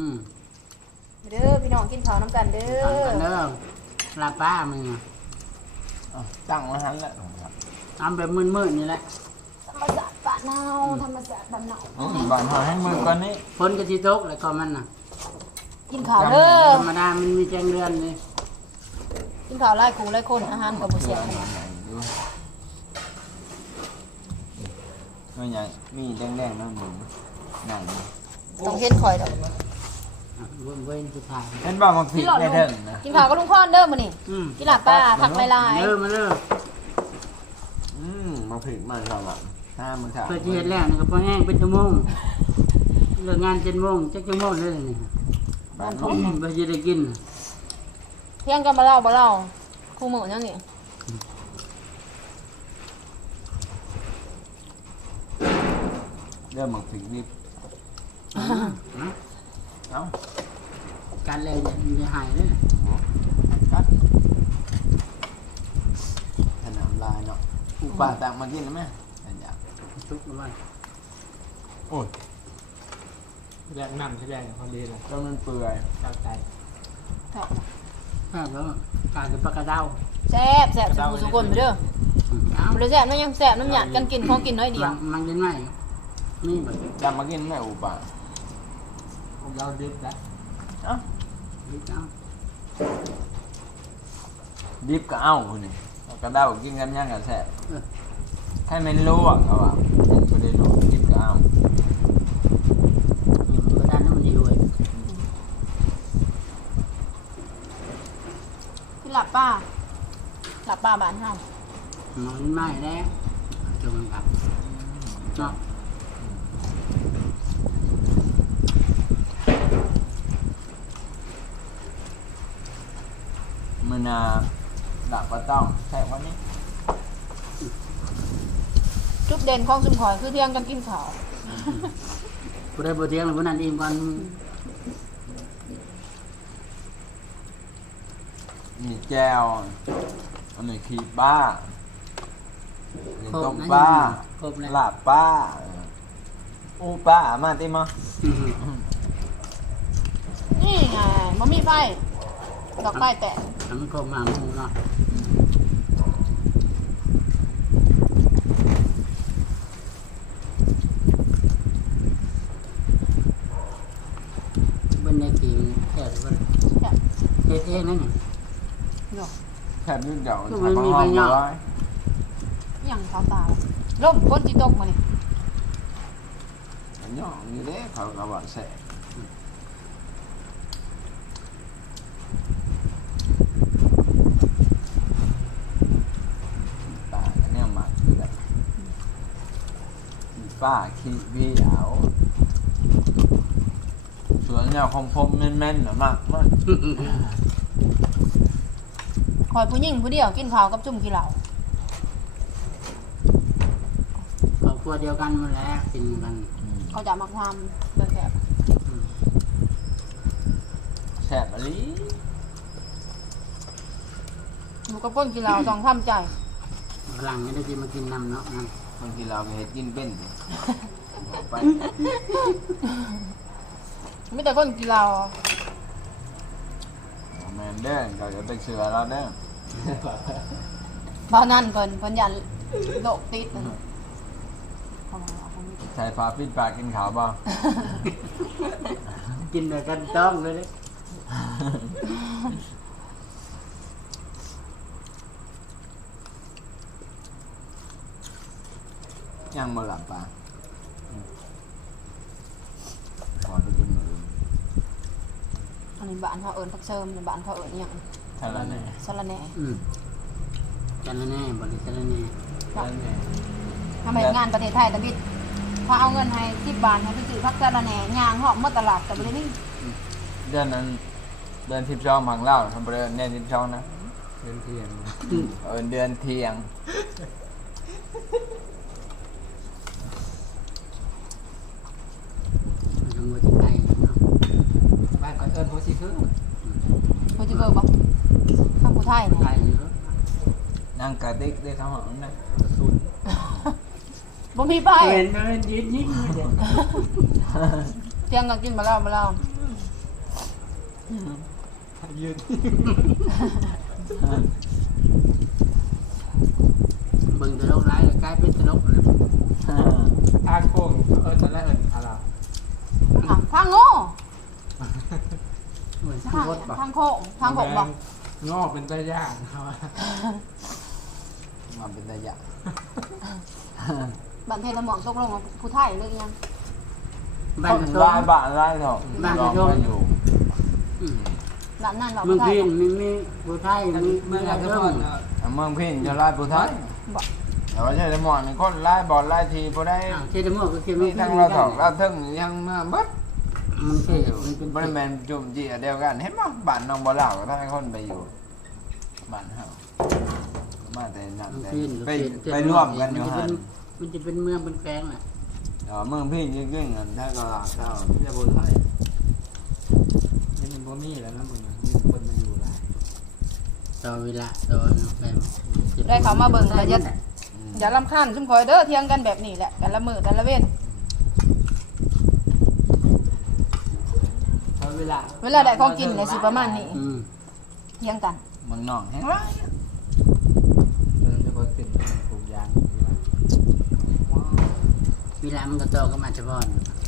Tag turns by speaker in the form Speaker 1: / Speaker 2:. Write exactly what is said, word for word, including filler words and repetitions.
Speaker 1: อืม
Speaker 2: เด้อพี่น้องกินข้าวน้ำกันเด้อ
Speaker 1: ทำกันเด้อลาป้ามึงอะ
Speaker 3: ตั้งไว้หันแหละ
Speaker 1: ทำแบบมืดๆนี่แหละ
Speaker 2: ธรรมศาสตร์บ้านเฮาธรรมศาสตร์บ้านเฮา
Speaker 3: บ้านหอให้มือก่อนนี้
Speaker 1: ฝนกะทิตกแล้วก็มันน่ะ
Speaker 2: กินข้าวเด้อ
Speaker 1: ธรรมดามันมีแจ้งเดือนนี่
Speaker 2: กินข้าวไล่กูไล่คนอาหารกับบ่เสีย
Speaker 3: ไม่ใหญ่มีแดงๆนั่นหนึ่งใหญ่
Speaker 2: ต้องเห็นข่อยดอก
Speaker 1: อ่ะเว้นเว้นสุดท้าย
Speaker 3: เห็นบ้างมันผิดได้เถิงนะ
Speaker 2: กินข้าวกับลุงพ่อนเด้อมื้อนี้
Speaker 1: อืม
Speaker 2: กินลาบป้าผักหลาย
Speaker 1: เด้อมาเด้อ
Speaker 3: อืมมันผิดมันสำหรับห้ามือถา
Speaker 1: เพื่อที่เห็นแล้วนี่ก็พอแห้งเป็นชั่วโมงเลิกงานเจ็ดโมงจักชั่วโมงเลยนี่
Speaker 3: บ้าน
Speaker 1: เพื่อจะได้กิน
Speaker 2: ๆเที่ยงกันบ่เล่าบ่เล่าคู่มื้อนั่นนี่
Speaker 3: เริ่มมันผิดนิด
Speaker 1: อ่าอ่ะ
Speaker 3: เอ้า
Speaker 1: การเลยจะหายเลย
Speaker 3: ครับขนมลายเนาะอุปาต่างมากินแล้วไหมอันอยาก
Speaker 1: ชุบเอาไว้
Speaker 3: โอ้ย
Speaker 4: แรงนั่นแสดงพอดีเลย
Speaker 3: ก็มันเปื่อย
Speaker 4: เจ้าใจ
Speaker 2: แซ่บ
Speaker 1: แค่แล้วการจะปลากระเด้า
Speaker 2: แซ่บแซ่บสุสุคนไปเด้อ
Speaker 1: อืมเอา
Speaker 2: บ่ได้แซ่บน้อยยังแซ่บน้ำหยาดกันกินของกินน้อยเดียว
Speaker 1: มันมันกินไหมนี่แบบ
Speaker 3: จะมากินไหมอุปา
Speaker 4: ผมเราดิบแล้ว
Speaker 3: เอ้า
Speaker 1: นี้เอา
Speaker 3: ดิบก็เอ้าคนนี้กระเด้ากินกันย่างกันแซ่บให้มันลวกเอาอ่ะมันก็ได้ลวกดิบก็เอ้า
Speaker 1: อยู่กระดานนั้นมันดีเว้ย
Speaker 2: กินลาบป้าลาบป้าบ้านเฮา
Speaker 1: มันไหม้แล้วจนแบบเนาะ
Speaker 3: มือนาหลับก็ต้องแซ่บวันนี้
Speaker 2: จุดเด่นของชุมพรคือเที่ยงกันกินข้าว
Speaker 1: ผู้ใดบ่เที่ยงหรือผู้นั้นอิ่มก่อน
Speaker 3: มีแก้วอันนี้ขีบ้าอันนี้
Speaker 1: คร
Speaker 3: ต้
Speaker 1: บ
Speaker 3: ม
Speaker 1: นะ
Speaker 3: ป้า
Speaker 1: ครบแล้ว
Speaker 3: ลาบป้าอูป้ามาติมะ
Speaker 1: อืม
Speaker 2: นี่ไงบ่มีไฟดอกไฟแตก
Speaker 1: ทำให้ครบมาหมูเนาะเบิ้ลในทีแค่ว่า
Speaker 2: แซ่บ
Speaker 1: เฮ็ดเองนั่นนี่
Speaker 2: เนาะ
Speaker 3: แค่ยุ่งเก่า
Speaker 1: คือ
Speaker 3: ทำ
Speaker 1: มัน
Speaker 3: ห้
Speaker 1: มี
Speaker 3: อง
Speaker 1: ใบหย
Speaker 3: ร้
Speaker 1: อก
Speaker 3: อย
Speaker 2: ยังขาวตาล่มฝนสิตกมื้อนี้
Speaker 3: หยอกอยู่เด้เขาก็บอกแซ่ป้าก็เนี่ยมาคือแบบขี้ป้าขี้พี่เอาสวนเนี่ยคมคมๆแม่นๆหน่อยมากมาก
Speaker 2: คอยผู้หญิงผู้เดียวกินข้าวกับจุ่มขี้เหล้า
Speaker 1: ครอบครัวเดียวกันหมาแล้วกินกัน
Speaker 2: เขาจะมักทำแบบแบบ
Speaker 1: อืม
Speaker 3: แซ่บอะลี
Speaker 2: อยู่กับก้นขี้เหล้าต้องทำใจ
Speaker 1: หลังไม่ได้กินมากินน้ำเนาะน้
Speaker 3: บางทีเราก็เห็ดกินเป็นสิไป
Speaker 2: ไม่แต่ก้นขี้เหล้า
Speaker 3: แมนเด้อก็จะไปเสือเราเด้อ
Speaker 2: เบานั่นก่อนเพิ่นยันโรคติดนั่นเอามาเอามา
Speaker 3: ใส่ฟ้าปิดปากกินขาวบ่
Speaker 1: ำกินแบบกันต้องเลยเด้
Speaker 3: ยังมาหลับปลาขอไปกินหน่อย
Speaker 2: อันนี้บ้านเขาเอิญพักเชิมในบ้านเขาเอิญอหย่าง
Speaker 3: ท่านละแน่
Speaker 2: สะระแหน่
Speaker 1: อืมกันแน่บริกันแน่
Speaker 3: ท่านละแน่
Speaker 2: ทำไมงานประเทศไทยตะบิดพอเอาเงินให้สิบบาทให้ไปซื้อพักสะระแหน่ย่างเหาะเมื่อตลาดแต่บ่ได้นี่
Speaker 3: เดือนนั้นเดือนทิพย์ช่องบางเล่าทำเดือนเนี่ยทิพย์ช่องนะ
Speaker 4: เดินเทียน
Speaker 3: เออเดือนเที่ยง
Speaker 1: ทำมือที่ไทยเนาะ
Speaker 4: บ้านก่อนเอิญโพสิคือ
Speaker 2: ผู้ที่เกิดบ่ข้างผู้ไทย
Speaker 1: ไท
Speaker 2: เนี่ย
Speaker 1: ยเนาะ
Speaker 3: นั่งกระติกได้ทั้งหมดนะ
Speaker 4: กระสุน
Speaker 2: บ่มีไป
Speaker 1: เห็นมันยืนยิ้มเลย
Speaker 2: เที่ยงก็กินมาแล้วมาแล้ว
Speaker 4: ยืน
Speaker 1: เบิ่งตลกร้ายกลายเป็นตลกเลย
Speaker 4: ทางโค้งเอิญนั่นแหละเอิญอะไร
Speaker 2: อ่ะทางโง่
Speaker 1: เหมือนทา
Speaker 2: ทาง ง
Speaker 1: รถป่ะ
Speaker 2: ทางโค้งทางโค้งบอก
Speaker 4: งอกเป็นตะย่างครับ
Speaker 3: มันเป็นระยะ
Speaker 2: บันเทศหมองตกลงกับผู้ไทยเลยยัง
Speaker 1: บ้านกระท
Speaker 3: ลาย
Speaker 1: ง
Speaker 3: บ้านลายเถอะ
Speaker 1: บ้าน
Speaker 3: ล
Speaker 1: ก
Speaker 3: อ
Speaker 1: ระ
Speaker 3: ง
Speaker 1: ทง
Speaker 3: ไปอยู่
Speaker 1: อืม
Speaker 2: ด้านนั้นเรา
Speaker 1: เมือง
Speaker 2: ผู้ไทย
Speaker 1: พินมีมีผู้ไทยมี
Speaker 4: เมื่
Speaker 1: เมื
Speaker 4: อ
Speaker 1: อง
Speaker 4: ไห
Speaker 1: ก
Speaker 4: ร่
Speaker 1: ระ
Speaker 4: ก็
Speaker 1: ท
Speaker 4: พอง
Speaker 3: อ่ะเมืองพินจะลายผู้ไทย
Speaker 2: บอก
Speaker 3: แต่ว่าใช่แต่หมอนคนลายบอลลายทีผู้ได้
Speaker 1: อ้าวเชดโมก็คือ
Speaker 3: มีทั้งเราถอกเราทึ่งยังมาเบิด
Speaker 1: มันคือมันเป็น
Speaker 3: บริเวณจุ่มจีเดียวกันเห็นมั้ยบ้านน้องบ่อเหล่าก็ให้คนไปอยู่บ้านเฮามาแต่นั่น
Speaker 1: มัน
Speaker 3: แต่
Speaker 1: คือ
Speaker 3: ไปไปร่วมกันอยู่
Speaker 1: มั
Speaker 3: หั่น
Speaker 1: มันจะเป็นเมืองเป็นแฝงน่ะ
Speaker 3: เออเมืองพินยิ่งๆกันถ้าก็ลาเท่าจะบ่ไทย
Speaker 4: นี่มันบ่มีแล้วนะมึงมีคนมาอยู่หลาย
Speaker 1: ต่อเวลาต่อแบบ
Speaker 2: ได้เขามาเบิ่งแล้วอย่าอย่าลำคาญซุ่มคอยเด้อเที่ยงกันแบบนี้แหละแต่ละมือแต่ละเว้น
Speaker 4: เพราะเวลา
Speaker 2: เวลาได้ของกินเนี่ยสิประมาณนี้
Speaker 1: อืม
Speaker 2: เที่ยงกัน
Speaker 3: เมืองนอกแฮง
Speaker 4: มันจะพอขึ้นปลูกยางอยู่เวลา
Speaker 1: เวลามันก็โตก็มาเฉพาะ